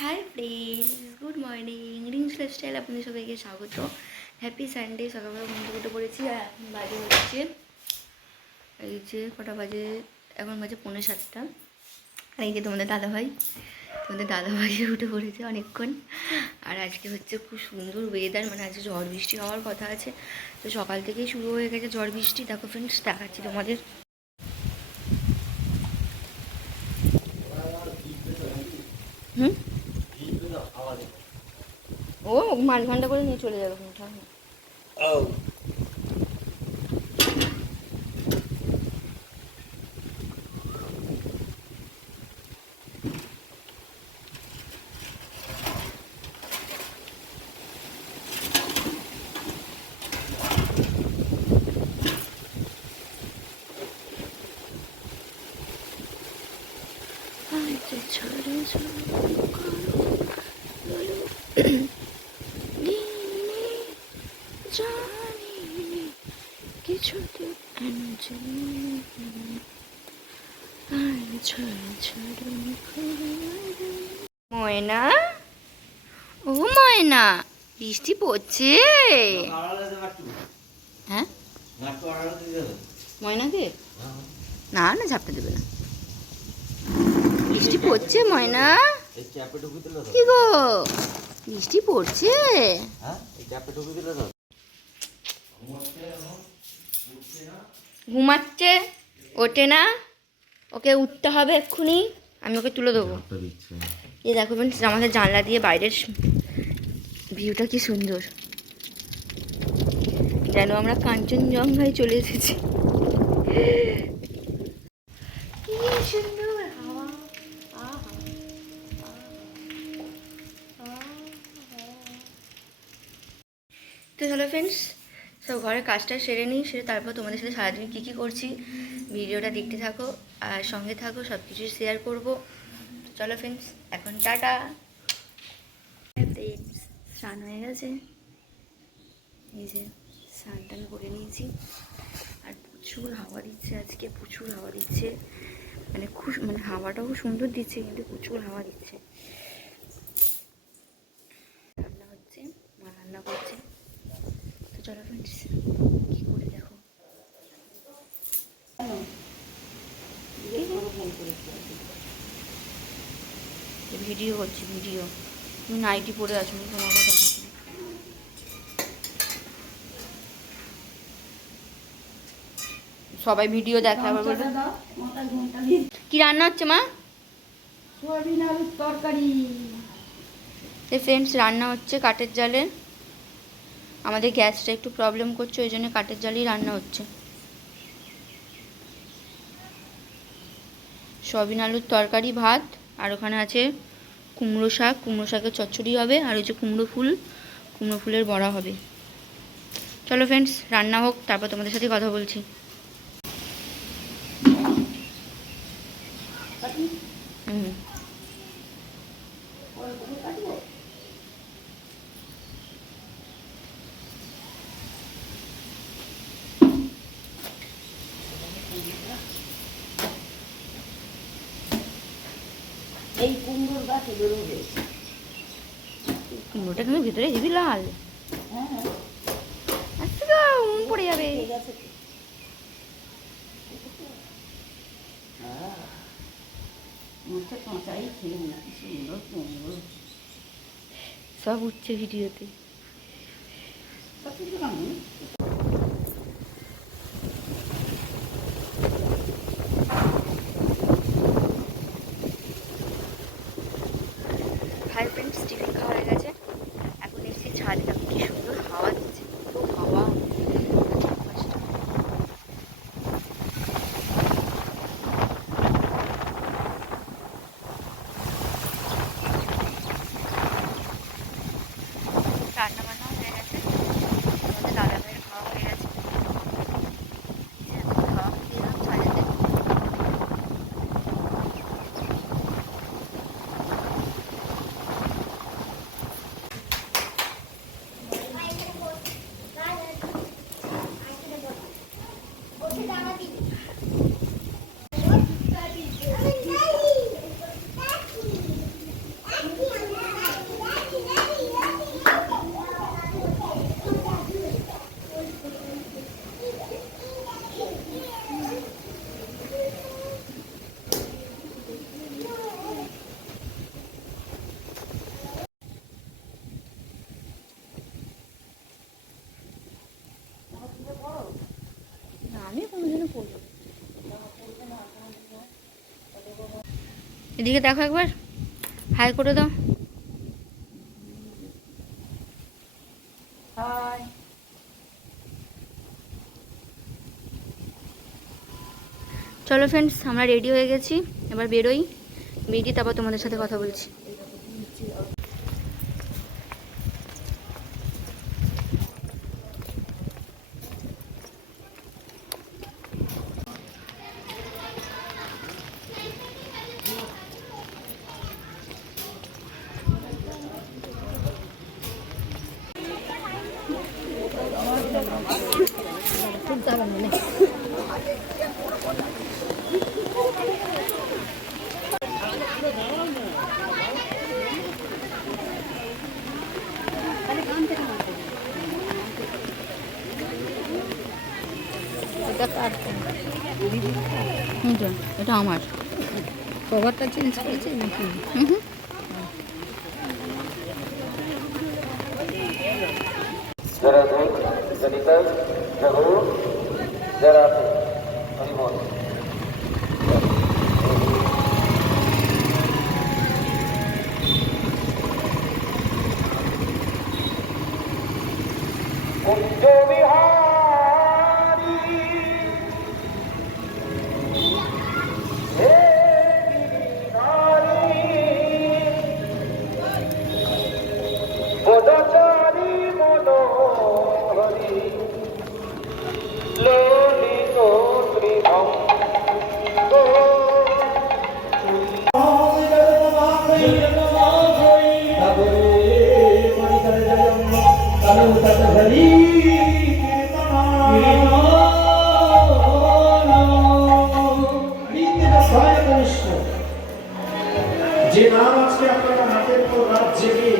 High please good morning Rings lifestyle আপনাদের সবাইকে স্বাগত। Happy Sunday. সকালবেলা ঘুম থেকে উঠে পড়েছি আর এখন বাজে হচ্ছে এই যে কটা বাজে, এখন বাজে 6:45। আর এই যে তোমাদের দাদাভাই উঠে পড়েছে অনেকক্ষণ। আর আজকে হচ্ছে খুব সুন্দর ওয়েদার, মানে আজকে ঝড় বৃষ্টি হওয়ার কথা আছে। তো সকাল থেকেই শুরু হয়ে গেছে ঝড় বৃষ্টি। দেখো ফ্রেন্ডস, দেখাচ্ছি তোমাদের। হুম, ও মাঝ ঘন্টা করে নিয়ে চলে যাবে কোনটা। ময়না, ও ময়না, বৃষ্টি পড়ছে। হ্যাঁ ময়নাকে না না ঝাপটা দেবে না, বৃষ্টি পড়ছে। ময়না কি গো, বৃষ্টি পড়ছে। ঘুমাচ্ছে, ওঠে না, ওকে উঠতে হবে এক্ষুনি। আমি ওকে তুলে দেবো। এই দেখো ফ্রেন্ডস, আমাদের জানলা দিয়ে বাইরের ভিউটা কি সুন্দর, যেন আমরা কাঞ্চনজঙ্ঘায় চলে এসেছি। কি সুন্দর হাওয়া। তো চলো ফ্রেন্ডস, সব ঘরের কাজটা সেরে নিই, সেরে তারপর তোমাদের সাথে সারাদিন কী কী করছি ভিডিওটা দেখতে থাকো আর সঙ্গে থাকো, সব কিছু শেয়ার করবো। চলো ফ্রেন্ডস, এখন টাটা। ফ্রেন্ডস, স্নান হয়ে গেছে, এই যে স্নান টান করে নিয়েছি। আর প্রচুর হাওয়া দিচ্ছে, আজকে প্রচুর হাওয়া দিচ্ছে, মানে হাওয়াটাও সুন্দর দিচ্ছে, কিন্তু প্রচুর হাওয়া দিচ্ছে। রান্না হচ্ছে, মা রান্না করছে। তো চলো ফ্রেন্ডস, কী করে দেখো। ভিডিও করছি, ভিডিও। তুমি নাইটি পরে আছো, তোমার কথা। সবাই ভিডিও দেখে আবার বলবে কি রান্না হচ্ছে মা। সয়াবিন আলুর তরকারি। এই ফ্রেন্ডস, রান্না হচ্ছে কাঠের জালে। আমাদের গ্যাসটা একটু প্রবলেম করছে, ওই জন্য কাঠের জালেই রান্না হচ্ছে। সয়াবিন আলুর তরকারি, ভাত, আর ওখানে আছে কুমড়ো শাক। কুমড়ো শাকের চচ্চড়ি হবে, আর ওই যে কুমড়ো ফুলের বড়া হবে। চলো ফ্রেন্ডস, রান্না হোক, তারপর তোমাদের সাথে কথা বলছি। হুম, এই কুমড়োর গাছে বেরো হয়েছে। কুমড়োটা কিন্তু ভেতরে হেবি লাল। হ্যাঁ আচ্ছা গো, উনুন পড়ে যাবে। মুখটা কাঁচাই খেয়ে না, কি সুন্দর কুমড়ো। সব উঠছে ভিডিওতে। হাই ফ্রেন্ডস, টিফিন খাওয়া হয়ে গেছে। এখন এসেছি ছাদে, দেখো কি সুন্দর হাওয়া দিচ্ছে, তো হাওয়া। রান্না বান্না হয়ে গেছে, আমাদের দাদা ভাইয়ের খাওয়া হয়ে গেছে। এদিকে দেখো একবার, হাই করে দাও। হাই। চলো ফ্রেন্ডস, আমরা রেডি হয়ে গেছি, এবার বেরোই, বেরিয়ে তারপর তোমাদের সাথে কথা বলছি। এটা আমার কভারটা চেঞ্জ করেছে নাকি? जरा दूध जनिकर जरूर जरा हरिमोल कुंज विहारी हे गिरिधारी पदचारी मनोहरी ललित त्रिभंग যে নাম আজকে আপনারা হাতের পর রাত জেগে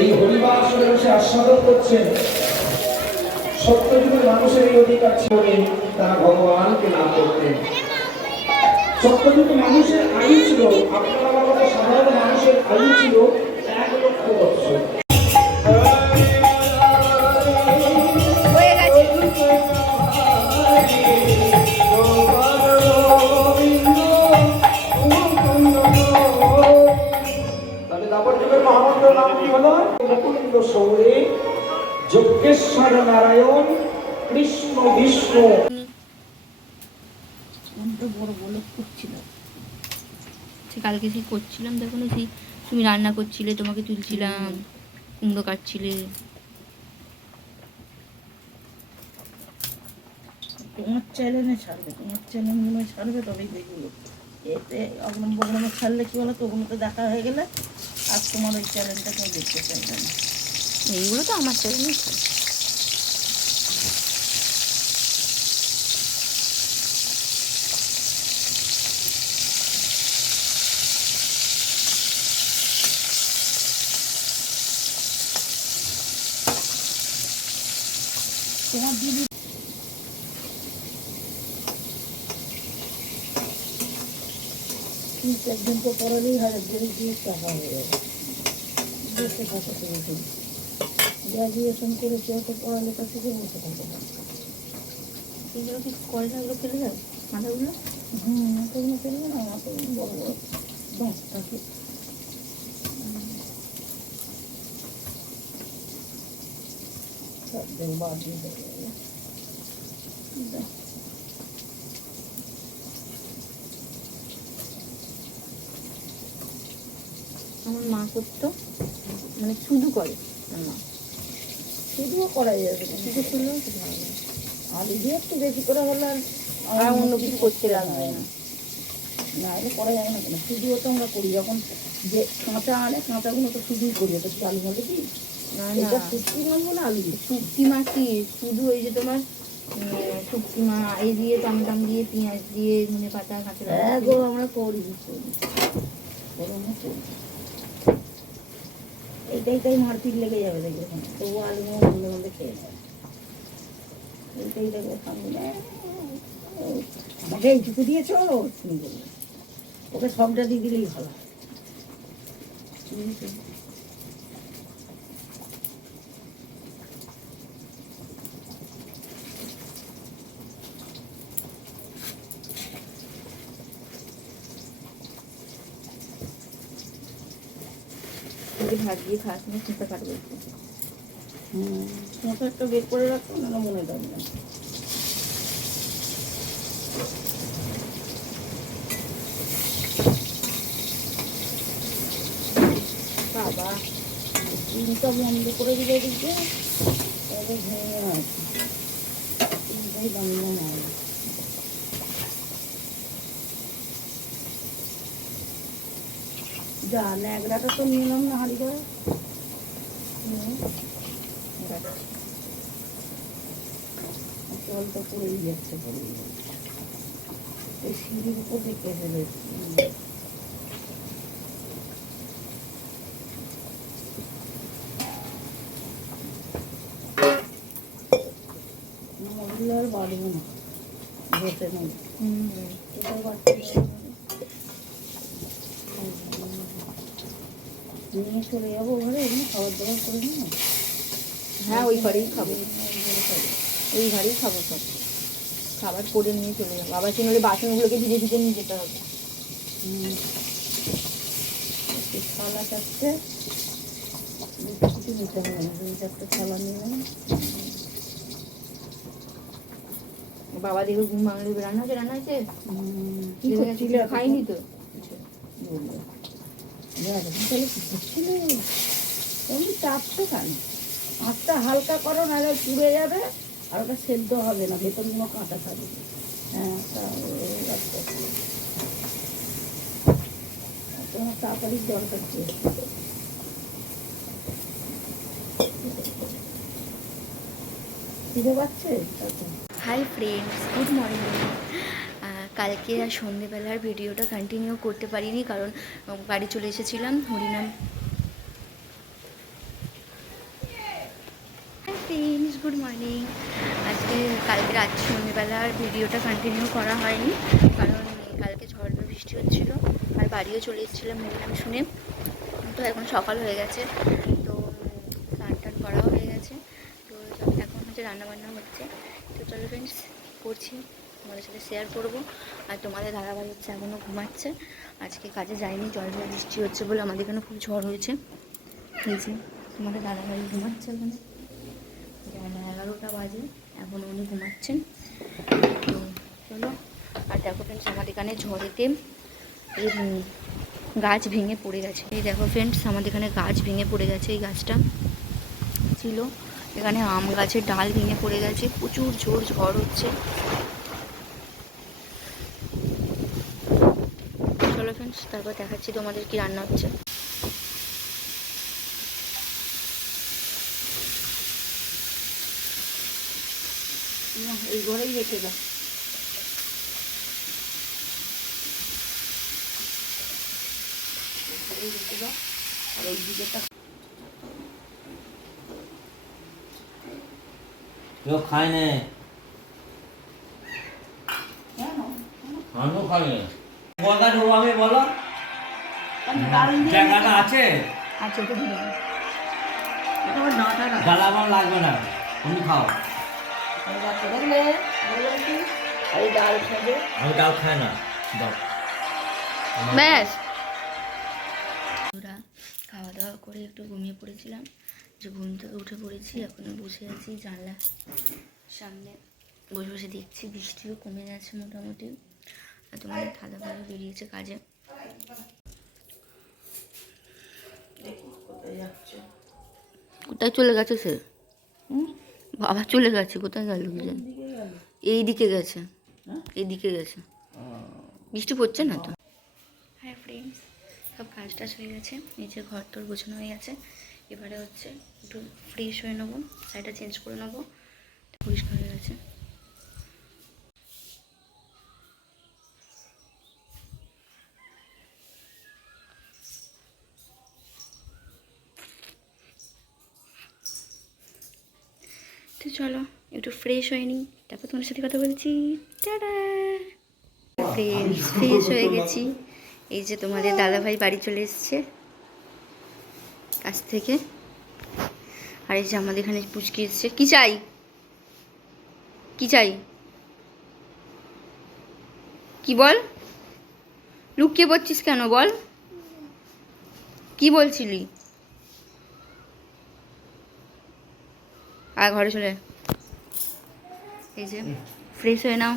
এই হরিবাস বসে আস্বাদন করছেন, সত্যযুগের মানুষের এই অধিকার ছিল তারা ভগবানকে না করতেন। সত্যযুগে মানুষের আয়ু ছিল, আপনারা বাবা সাধারণ মানুষের আয়ু ছিল 1,00,000 বছর। হয়ে গেছে। তাহলে দাপর যুগের মহামন্ত্র নাম কি হলো? মুকুন্দ সৌরে যজ্ঞেশ্বর নারায়ণ কৃষ্ণ বিষ্ণু। কোনটা বড় বলে করছিল? সে কালকে সেই করছিলাম, দেখো না, সেই তুমি রান্না করছিলে, তোমাকে তুলছিলাম, কুমড়ো কাটছিলে। তোমার চ্যানেলে ছাড়বে, তোমার চ্যানেলগুলো ছাড়বে তবেই দেখবো। এতে অগ্রমে ছাড়লে কি বলো তো, ওগুলোতে দেখা হয়ে গেলে আর তোমার ওই চ্যানেলটা কেউ দেখতে চাইবে না। এইগুলো তো আমার চ্যানেলই। তোমার দিদি কিন্তু একদিন তো পড়ালেই হয়, একদিন দিয়ে টাকা হয়ে যাবে। বসে থাকো তুমি, গ্র্যাজুয়েশন করে কেউ তো পড়ালেখা থেকে বসে থাকো না। এগুলো কি করে না, এগুলো ফেলে যাবে মাথাগুলো? মাথাগুলো ফেলবে না, মাথাগুলো বড় বড় বাস থাকে। বাদ দিয়ে দেবে। আমার মা করতো, মানে শুধু করে আমার মা। শুধুও করা যাবে, শুধু করলেও শুধু হয় না, আলু দিয়ে একটু বেশি করে হলে আর অন্য কিছু করতে লাগবে না। না এলে করা যাবে না কেন? শুধুও তো আমরা করি, যখন যে কাঁচা আনে কাঁচাগুলো তো শুধুই করি, ওটা কি আলু হবে কি? না এটা না, শুক্তি মাছবো না আলু দিয়ে? শুক্তি মা কি শুধু ওই যে তোমার শুক্তি মা এই দিয়ে টমটম দিয়ে পেঁয়াজ দিয়ে ধনে পাতা কাঁচা লঙ্কা হ্যাঁ দিয়ে। গো, আমরা করি গরমও করি। এইটাই মারপিট লেগে যাবে দেখবে, তবু আলু মধ্যে মধ্যে খেয়ে নেয়। এইটাই দেখবে সামনে আমাকে এইটুকু দিয়েছ, তুমি বলবে ওকে সবটা দিয়ে দিলেই ভালো হয়। যদি ভাত দিয়ে খাস না চিন্তা কাটবে একটু। মতো একটা বের করে রাখো না মনে থাকবে না। বাবা তিনটা বন্ধ করে দিলে দিকে তবে ভেঙে আছে তিনটাই বন্ধ নয়। যা ন্যাকড়াটা তো নিলাম না হাঁড়ি করে জলটা পড়েই যাচ্ছে পড়েই যাচ্ছে এই সিঁড়ির উপর দিকে ফেলেছি। মরলে আর বাড়িব না বসে নেই কোথাও বাচ্চা নিয়ে চলে যাবো ঘরে এখানে খাবার দাবার করে নিয়ে। হ্যাঁ ওই ঘরেই খাবো, ওই ঘরেই খাবো সব খাবার করে নিয়ে চলে যাবো। আবার কি হলে বাসনগুলোকে ভিজে ভিজে নিয়ে যেতে হবে। থালা চারটে কিছু নিতে হবে না, 2-4টে থালা নিয়ে নেবেন। বাবা দেখো ঘুম ভাঙলে রান্না হয়েছে, রান্না হয়েছে কি করছিলে? খাইনি তো। তাহলে কি করছিলে? তুমি চাপছো কেন? আঁচটা হালকা করো, নাহলে পুড়ে যাবে আর ওটা সেদ্ধ হবে না, ভেতরগুলো কাঁচা থাকবে। হ্যাঁ তোমার তাড়াতাড়ি দরকার ছিল। খিদে পাচ্ছে? Hi friends, good morning. কালকে আর সন্ধেবেলার ভিডিওটা কন্টিনিউ করতে পারিনি কারণ বাড়ি চলে এসেছিলাম হরিনাম। Hi friends, good morning. আজকে কালকে রাত সন্ধেবেলার ভিডিওটা কন্টিনিউ করা হয়নি কারণ কালকে ঝড় বৃষ্টি হচ্ছিলো আর বাড়িও চলে এসেছিলাম হরিনাম শুনে। তো এখন সকাল হয়ে গেছে, তো স্নান টান করাও হয়ে গেছে, তো এখন হচ্ছে রান্নাবান্না হচ্ছে। তো চলো ফ্রেন্ডস করছি, তোমাদের সাথে শেয়ার করবো। আর তোমাদের দাদাভাই হচ্ছে এখনও ঘুমাচ্ছে, আজকে কাজে যায়নি, ঝড় বৃষ্টি হচ্ছে বলে আমাদের এখানে খুব ঝড় হয়েছে। এই যে তোমাদের দাদাভাই ঘুমাচ্ছে ওখানে, 11টা বাজে এখন উনি ঘুমাচ্ছেন। তো চলো। আর দেখো ফ্রেন্ডস আমাদের এখানে ঝড়েতে এই গাছ ভেঙে পড়ে গেছে। এই দেখো ফ্রেন্ডস আমাদের এখানে গাছ ভেঙে পড়ে গেছে। এই গাছটা ছিল এখানে আম গাছের ডাল ভেঙে পড়ে গেছে, প্রচুর জোর ঝড় হচ্ছে। চলো ফ্রেন্ডস তারপর দেখাচ্ছি তোমাদের কি রান্না হচ্ছে। এই ঘরেই রেখে দাও। আর এই দিকেটা কেউ খায় না, কেন? আমিও খাই না। বলটা ডুবাবে বলো, জায়গাটা আছে, আচ্ছা তো দিলাম। এটা আমার ডাঁটা না। ডাল আমার লাগবে না, তুমি খাও। বাচ্চা দেখলে বললাম কি আর এই ডাল খাবে। আমি ডাল খাই না, দাও। ব্যাস ওরা খাওয়া দাওয়া করে একটু ঘুমিয়ে পড়েছিলাম, যে ঘুম থেকে উঠে পড়েছি, এখন বসে আছি জানলার সামনে বসে বসে দেখছি, বৃষ্টিও কমে গেছে মোটামুটি। আর তোমাদের দাদা ভাই বেরিয়েছে কাজে। দেখি কোথায় যাচ্ছে। কোথায় চলে গেছে সে? বাবা চলে গেছে, কোথায় গেল কি জানি। দিকে গেল। এই দিকে গেছে, হ্যাঁ? এই দিকে গেছে, বৃষ্টি পড়ছে না তো। হাই ফ্রেন্ডস, সব কাজ টাজ হয়ে গেছে, নিচে ঘর তোর গোছানো হয়ে গেছে। এবারে হচ্ছে একটু ফ্রেশ হয়ে নেবো, শাড়িটা চেঞ্জ করে নেবো, পরিষ্কার হয়ে গেছে। তো চলো একটু ফ্রেশ হয়ে নিই, তারপর তোমার সাথে কথা বলছি। টাটা ফ্রেশ হয়ে গেছি। এই যে তোমাদের দাদাভাই বাড়ি চলে এসছে কাছ থেকে, আর এই যে আমাদের এখানে পুচকি এসছে। কি চাই, কি চাই, কি বল, লুকিয়ে পড়ছিস কেন বল, কি বলছিলি? আর ঘরে চলে এই যে ফ্রেশ হয়ে নাও।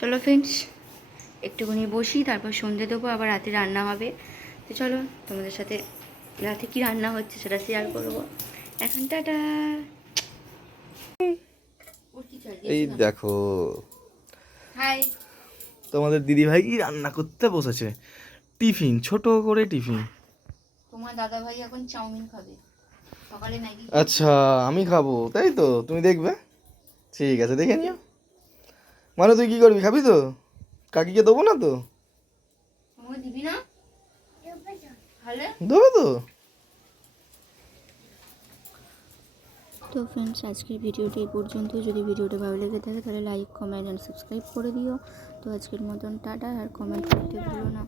চলো ফ্রেন্ডস একটুখানি বসি, তারপর সন্ধে দেবো, আবার রাতে রান্না হবে। তো চলো তোমাদের সাথে রাতে কি রান্না হচ্ছে সেটা শেয়ার করবো। এখন টাটা। এই দেখো হাই। তোমাদের দিদিভাই রান্না করতে বসেছে, টিফিন, ছোট করে টিফিন। তোমার দাদা ভাই এখন চাউমিন খাবে সকালে নাকি। আচ্ছা আমি খাবো তাই তো, তুমি দেখবে? ঠিক আছে দেখে নিও। মানে তুই কি করবি, খাবি তো? কাকিকে দেবো না তো? তোমাকে দিবি না তাহলে? দেবো তো। তো ফ্রেন্ডস আজকের ভিডিওটা এই পর্যন্ত। যদি ভিডিওটা ভালো লেগে থাকে তাহলে লাইক, কমেন্ট অ্যান্ড সাবস্ক্রাইব করে দিও। তো আজকের মতন টাটা, আর কমেন্ট করতে ভুলো না।